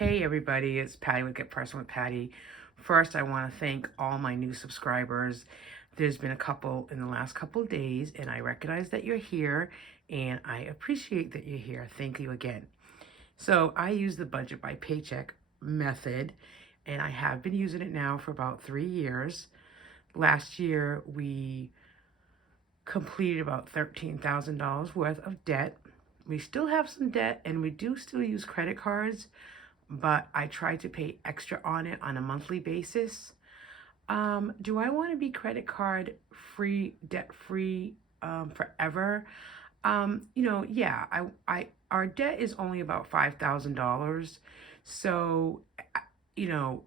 Hey everybody, it's Patty with Get Personal with Patty. First, I want to thank all my new subscribers. There's been a couple in the last couple of days, and I recognize that you're here, and I appreciate that you're here. Thank you again. So I use the budget by paycheck method, and I have been using it now for about 3 years. Last year, we completed about $13,000 worth of debt. We still have some debt, and we do still use credit cards, but I try to pay extra on it on a monthly basis. Do I want to be credit card free, debt free forever? Yeah, our debt is only about $5,000. So,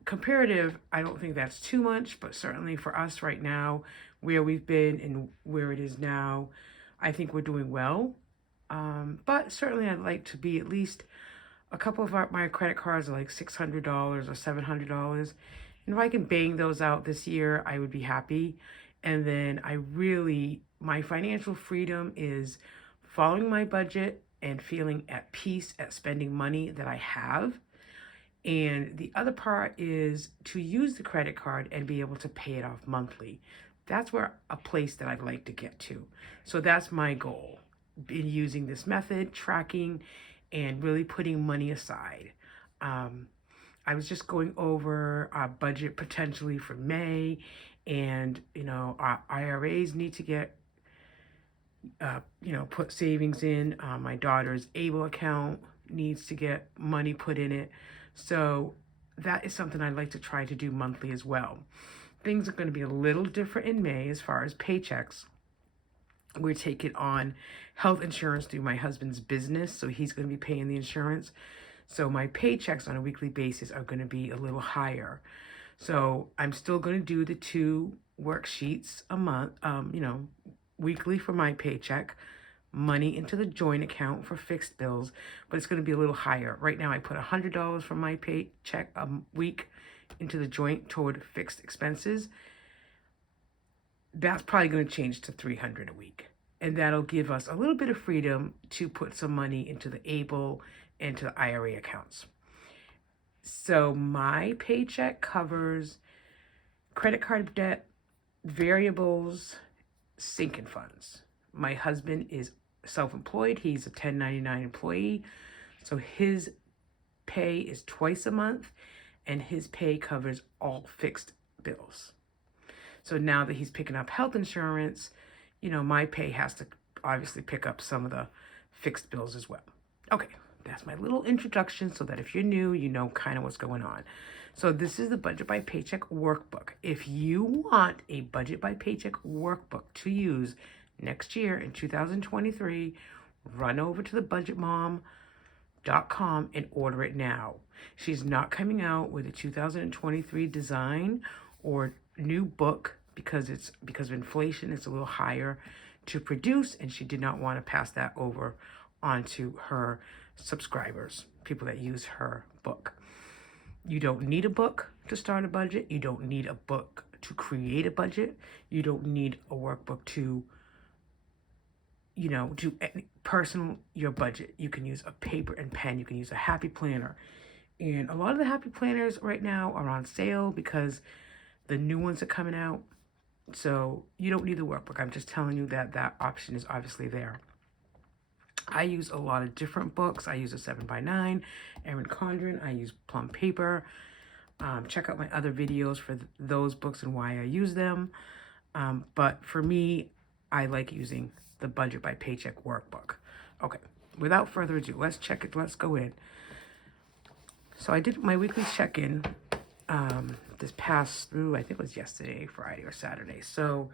comparative, I don't think that's too much, but certainly for us right now, where we've been and where it is now, I think we're doing well. But certainly I'd like to be at least a couple of my credit cards are like $600 or $700. And if I can bang those out this year, I would be happy. And then my financial freedom is following my budget and feeling at peace at spending money that I have. And the other part is to use the credit card and be able to pay it off monthly. That's where a place that I'd like to get to. So that's my goal in using this method, tracking, and really putting money aside. I was just going over our budget potentially for May, and our IRAs need to get put savings in. My daughter's ABLE account needs to get money put in it. So that is something I'd like to try to do monthly as well. Things are going to be a little different in May as far as paychecks. We're taking on health insurance through my husband's business, so he's going to be paying the insurance. So my paychecks on a weekly basis are going to be a little higher. So I'm still going to do the 2 worksheets a month, weekly for my paycheck, money into the joint account for fixed bills, but it's going to be a little higher. Right now I put $100 from my paycheck a week into the joint toward fixed expenses. That's probably going to change to $300 a week. And that'll give us a little bit of freedom to put some money into the ABLE and to the IRA accounts. So my paycheck covers credit card debt, variables, sinking funds. My husband is self-employed. He's a 1099 employee. So his pay is twice a month, and his pay covers all fixed bills. So now that he's picking up health insurance, my pay has to obviously pick up some of the fixed bills as well. Okay, that's my little introduction so that if you're new, you know kind of what's going on. So this is the Budget by Paycheck workbook. If you want a Budget by Paycheck workbook to use next year in 2023, run over to thebudgetmom.com and order it now. She's not coming out with a 2023 design or new book because of inflation. It's a little higher to produce, and she did not want to pass that over onto her subscribers, people that use her book. You don't need a book to start a budget. You don't need a book to create a budget. You don't need a workbook to do personal your budget. You can use a paper and pen. You can use a happy planner. And a lot of the happy planners right now are on sale because the new ones are coming out. So you don't need the workbook. I'm just telling you that option is obviously there. I use a lot of different books. I use a 7x9, Erin Condren. I use plum paper. Check out my other videos for those books and why I use them. But for me, I like using the Budget by Paycheck workbook. Okay, without further ado, let's check it. Let's go in. So I did my weekly check-in this past through, I think it was yesterday, Friday or Saturday. So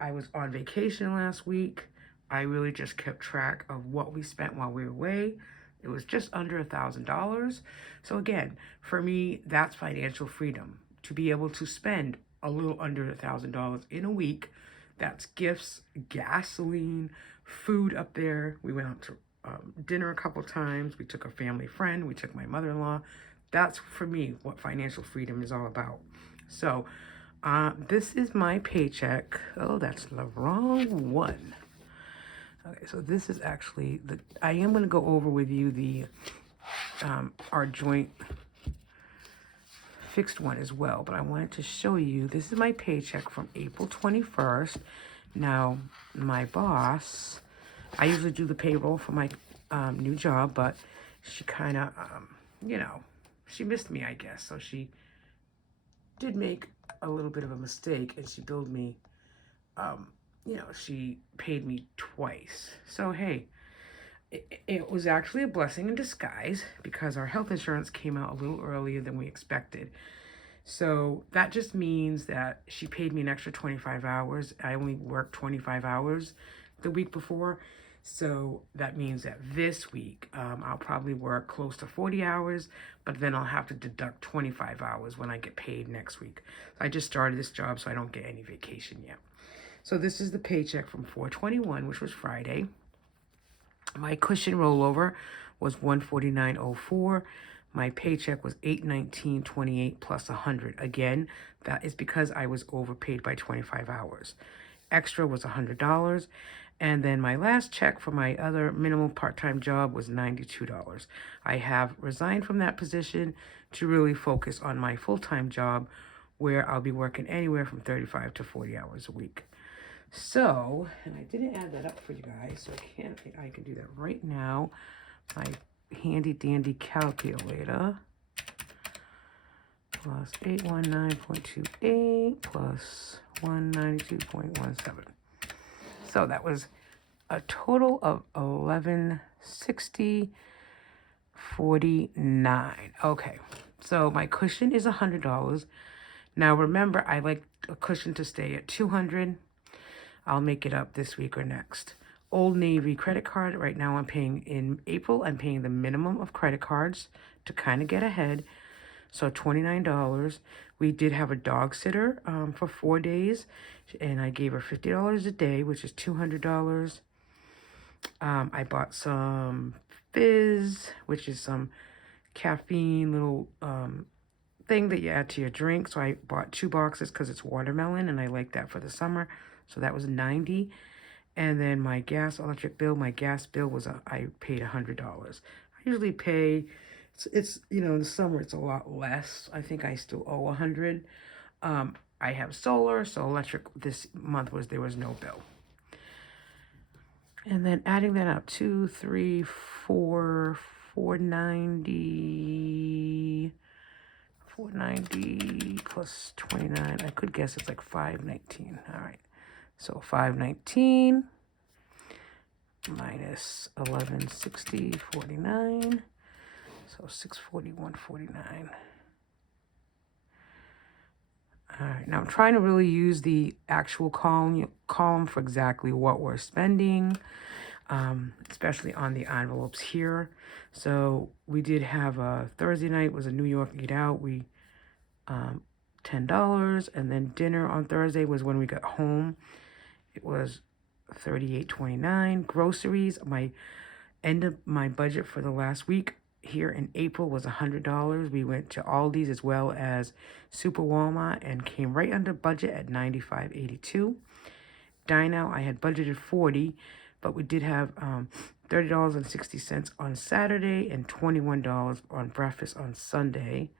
I was on vacation last week. I really just kept track of what we spent while we were away. It was just under $1,000. So again, for me, that's financial freedom. To be able to spend a little under $1,000 in a week. That's gifts, gasoline, food up there. We went out to dinner a couple times. We took a family friend. We took my mother-in-law. That's, for me, what financial freedom is all about. So this is my paycheck. Oh, that's the wrong one. Okay, so this is actually I am going to go over with you the our joint fixed one as well, but I wanted to show you, this is my paycheck from April 21st. Now, my boss, I usually do the payroll for my new job, but she kind of, she missed me, I guess. So she did make a little bit of a mistake, and she billed me, she paid me twice. So, hey, it was actually a blessing in disguise because our health insurance came out a little earlier than we expected. So that just means that she paid me an extra 25 hours. I only worked 25 hours the week before. So that means that this week I'll probably work close to 40 hours, but then I'll have to deduct 25 hours when I get paid next week. I just started this job, so I don't get any vacation yet. So this is the paycheck from 4/21, which was Friday. My cushion rollover was $149.04. My paycheck was $819.28 plus 100. Again, that is because I was overpaid by 25 hours. Extra was $100. And then my last check for my other minimal part-time job was $92. I have resigned from that position to really focus on my full-time job, where I'll be working anywhere from 35 to 40 hours a week. So, and I didn't add that up for you guys, so I can do that right now. My handy dandy calculator. Plus 819.28 plus 192.17. So that was a total of 1160.49. Okay, so my cushion is $100. Now remember, I like a cushion to stay at $200. I'll make it up this week or next. Old Navy credit card. Right now I'm paying, in April, I'm paying the minimum of credit cards to kind of get ahead. So $29. We did have a dog sitter for 4 days, and I gave her $50 a day, which is $200. I bought some fizz, which is some caffeine little thing that you add to your drink. So I bought 2 boxes because it's watermelon, and I like that for the summer. So that was $90. And then my electric bill, my gas bill was, I paid $100. I usually pay, it's in the summer, it's a lot less. I think I still owe $100. I have solar, so electric this month there was no bill. And then adding that up, 2, 3, 4, 490 plus 29. I could guess it's like 519. All right. So 519 minus 1160.49. So 641.49. All right, now I'm trying to really use the actual column for exactly what we're spending, especially on the envelopes here. So we did have a Thursday night was a New York eat out. We $10, and then dinner on Thursday was when we got home. It was $38.29. Groceries, my end of my budget for the last week here in April was $100. We went to Aldi's as well as Super Walmart and came right under budget at $95.82. Dine Out, I had budgeted $40, but we did have $30.60 on Saturday and $21 on breakfast on Sunday.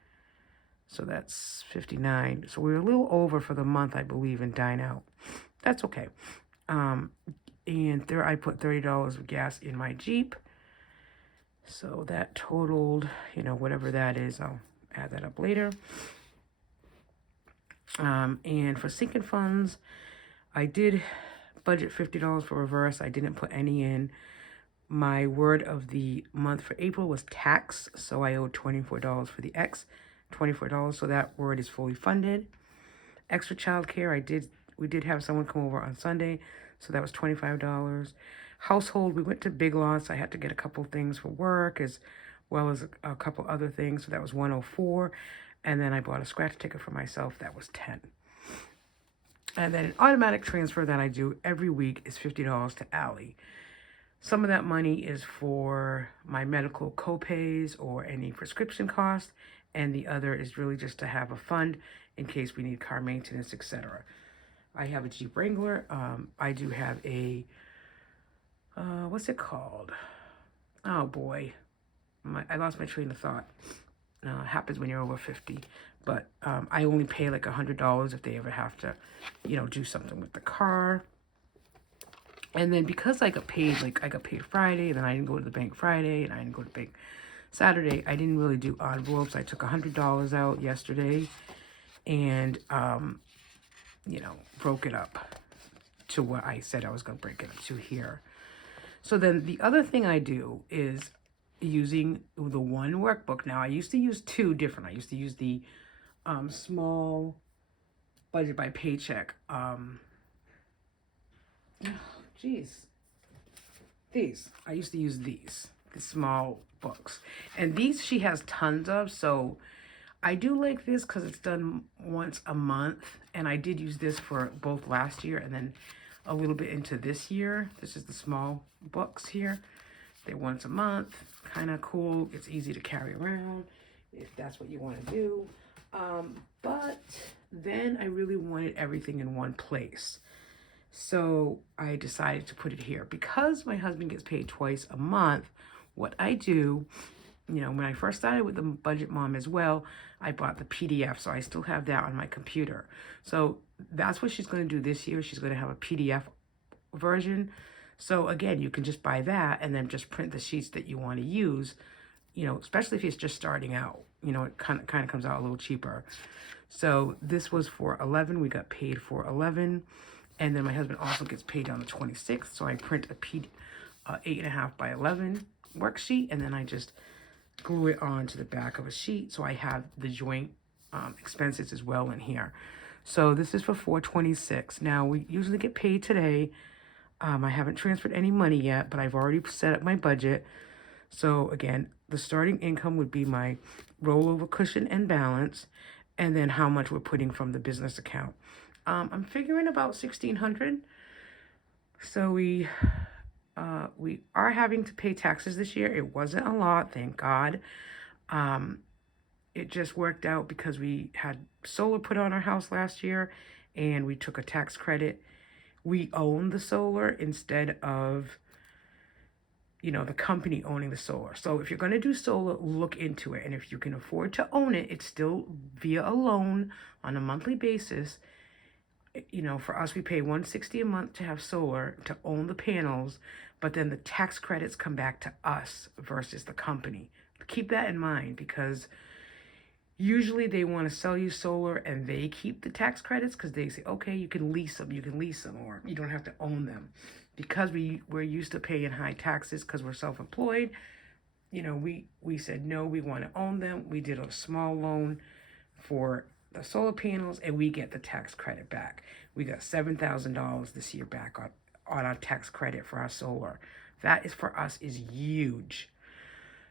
So that's $59. So we were a little over for the month, I believe, in Dine Out. That's okay. And there I put $30 of gas in my Jeep. So that totaled, whatever that is, I'll add that up later. And for sinking funds, I did budget $50 for reverse. I didn't put any in. My word of the month for April was tax. So I owed $24 for the X, $24. So that word is fully funded. Extra childcare, we did have someone come over on Sunday. So that was $25. Household, we went to Big Lots. I had to get a couple things for work as well as a couple other things. So that was $104. And then I bought a scratch ticket for myself. That was $10. And then an automatic transfer that I do every week is $50 to Allie. Some of that money is for my medical copays or any prescription costs. And the other is really just to have a fund in case we need car maintenance, etc. I have a Jeep Wrangler. I do have a, what's it called? Oh boy, I lost my train of thought. Happens when you're over 50. But I only pay like $100 if they ever have to, do something with the car. And then because I got paid Friday, and then I didn't go to the bank Friday, and I didn't go to the bank Saturday, I didn't really do envelopes. I took $100 out yesterday and, broke it up to what I said I was going to break it up to here. So then the other thing I do is using the one workbook. Now, I used to use two different. I used to use the small budget by paycheck. These. I used to use these, the small books. And these she has tons of, so I do like this because it's done once a month. And I did use this for both last year and then a little bit into this year. This is the small books here. They're once a month, kind of cool. It's easy to carry around if that's what you want to do. But then I really wanted everything in one place. So I decided to put it here. Because my husband gets paid twice a month, what I do, when I first started with the Budget Mom as well, I bought the PDF. So I still have that on my computer. So that's what she's going to do this year. She's going to have a PDF version. So again, you can just buy that and then just print the sheets that you want to use, especially if it's just starting out. It kind of comes out a little cheaper. So this was for 11. We got paid for 11. And then my husband also gets paid on the 26th. So I print a 8.5 by 11 worksheet. And then I just glue it onto the back of a sheet. So I have the joint expenses as well in here. So this is for $426. Now, we usually get paid today. I haven't transferred any money yet, but I've already set up my budget. So again, the starting income would be my rollover cushion and balance, and then how much we're putting from the business account. I'm figuring about $1,600. So we are having to pay taxes this year. It wasn't a lot, thank God. It just worked out because we had solar put on our house last year, and we took a tax credit. We own the solar instead of, the company owning the solar. So if you're going to do solar, look into it. And if you can afford to own it, it's still via a loan on a monthly basis. For us, we pay $160 a month to have solar, to own the panels, but then the tax credits come back to us versus the company. Keep that in mind, because usually they want to sell you solar and they keep the tax credits because they say, okay, you can lease them, or you don't have to own them. Because we're used to paying high taxes because we're self-employed, we said, no, we want to own them. We did a small loan for the solar panels, and we get the tax credit back. We got $7,000 this year back on our tax credit for our solar. That is, for us, is huge.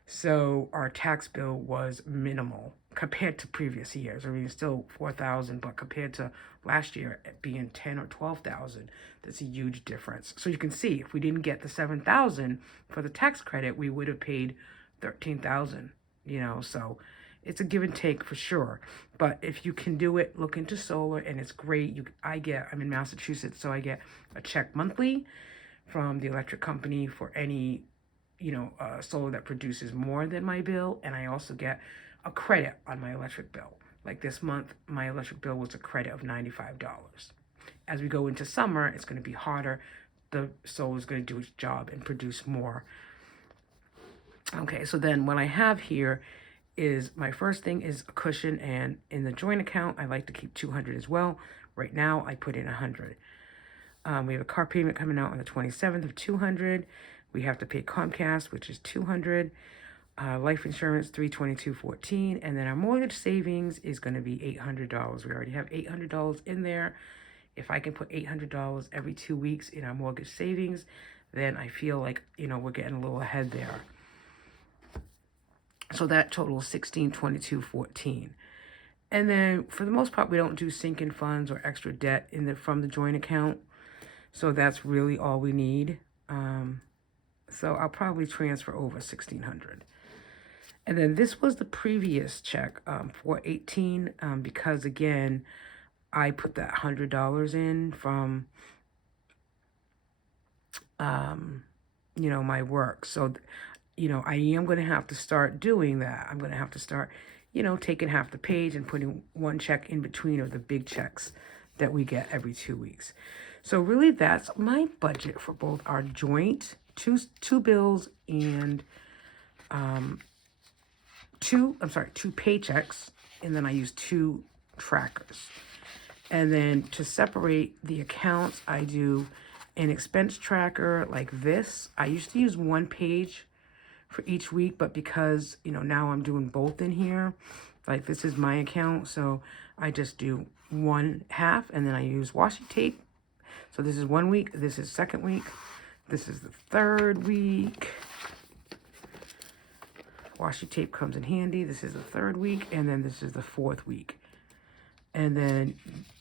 So our tax bill was minimal compared to previous years. I mean, still $4,000, but compared to last year it being $10,000 or $12,000, that's a huge difference. So you can see, if we didn't get the $7,000 for the tax credit, we would have paid $13,000. So it's a give and take for sure. But if you can do it, look into solar, and it's great. I'm in Massachusetts, so I get a check monthly from the electric company for any solar that produces more than my bill, and I also get a credit on my electric bill. Like this month, my electric bill was a credit of $95. As we go into summer, it's going to be hotter. The solar is going to do its job and produce more. Okay, so then what I have here is, my first thing is a cushion, and in the joint account, I like to keep $200 as well. Right now, I put in $100. We have a car payment coming out on the 27th of $200. We have to pay Comcast, which is $200. Life insurance, $322.14, and then our mortgage savings is going to be $800. We already have $800 in there. If I can put $800 every 2 weeks in our mortgage savings, then I feel like we're getting a little ahead there. So that totals $1622.14. And then for the most part, we don't do sinking funds or extra debt from the joint account. So that's really all we need. So I'll probably transfer over $1,600. And then this was the previous check, for $18, because again, I put that $100 in from, my work. So I am going to have to start doing that. I'm going to have to start, taking half the page and putting one check in between of the big checks that we get every 2 weeks. So really that's my budget for both our joint two bills and two paychecks, and then I use two trackers. And then to separate the accounts, I do an expense tracker like this. I used to use one page for each week, but because, now I'm doing both in here, like this is my account, so I just do one half, and then I use washi tape. So this is 1 week, this is second week, this is the third week. Washi tape comes in handy. This is the third week, and then this is the fourth week. And then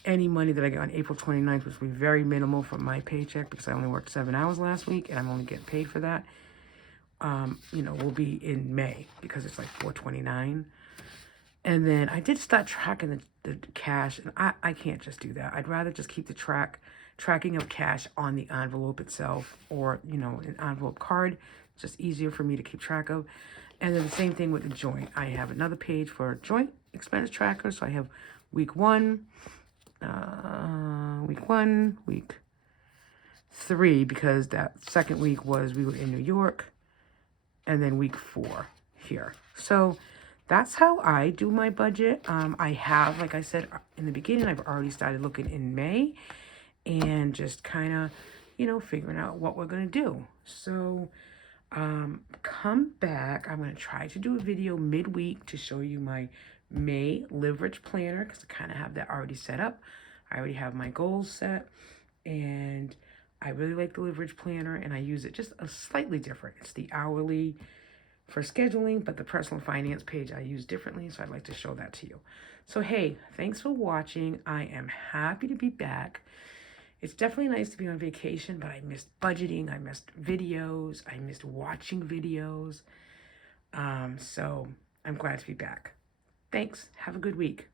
any money that I get on April 29th, which will be very minimal from my paycheck because I only worked 7 hours last week and I'm only getting paid for that, will be in May because it's like $4.29. And then I did start tracking the cash, and I can't just do that. I'd rather just keep the tracking of cash on the envelope itself, or, an envelope card. It's just easier for me to keep track of. And then the same thing with the joint. I have another page for joint expense tracker. So I have week 1, week 3, because that second week we were in New York, and then week 4 here. So that's how I do my budget. I have, like I said in the beginning, I've already started looking in May and just kind of, figuring out what we're going to do. So come back. I'm going to try to do a video midweek to show you my May leverage planner, because I kind of have that already set up. I already have my goals set, and I really like the leverage planner, and I use it just a slightly different. It's the hourly for scheduling, but the personal finance page I use differently, so I'd like to show that to you. So hey, thanks for watching. I am happy to be back. It's definitely nice to be on vacation, but I missed budgeting, I missed videos, I missed watching videos. So I'm glad to be back. Thanks. Have a good week.